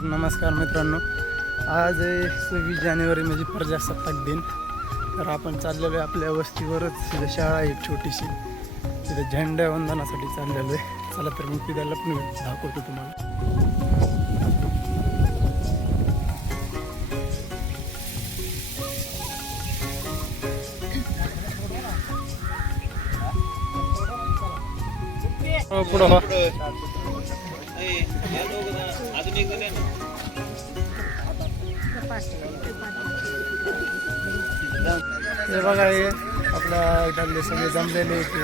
तर नमस्कार मित्रांनो, आज आहे 26 जानेवारी म्हणजे प्रजासत्ताक दिन. तर आपण चाललेलो आहे आपल्या वस्तीवरच. तिथं शाळा आहे एक छोटीशी, तिथं झेंडावंदनासाठी चाललेलो आहे. चला तर मग तिथं पण दाखवतो तुम्हाला. पुढं हो. हे बघा, हे आपला इथले सगळे जमलेले ते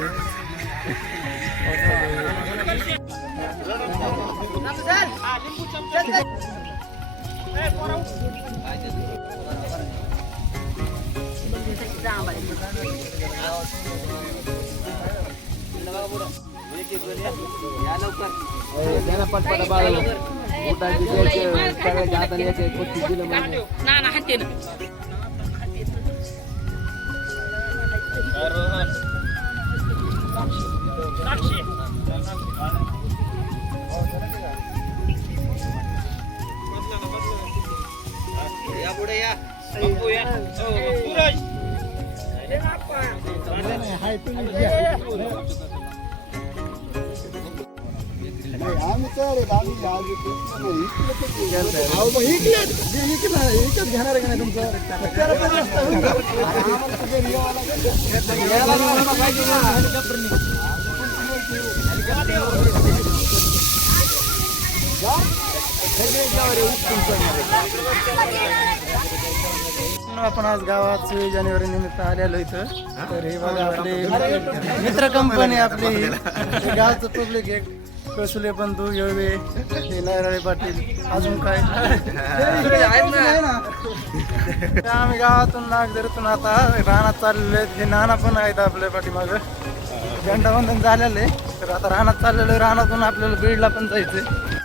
घेणार का नाही तुमचं. आपण आज गावात 26 जानेवारी निमित्त आलेलो इथं. तर हे बघा आपले मित्र कंपनी, आपली हे गावचं पब्लिक एक कसुले बंधू येळवे, हे नाराळे पाटील, अजून काय आम्ही गावातून नागदरीतून आता रानात चाललेलो आहेत. हे नाना पण आहेत आपल्या पाठीमागं. झेंडावंदन झालेलं आहे, तर आता रानात चाललेलं आहे. रानातून आपल्याला बीडला पण जायचंय.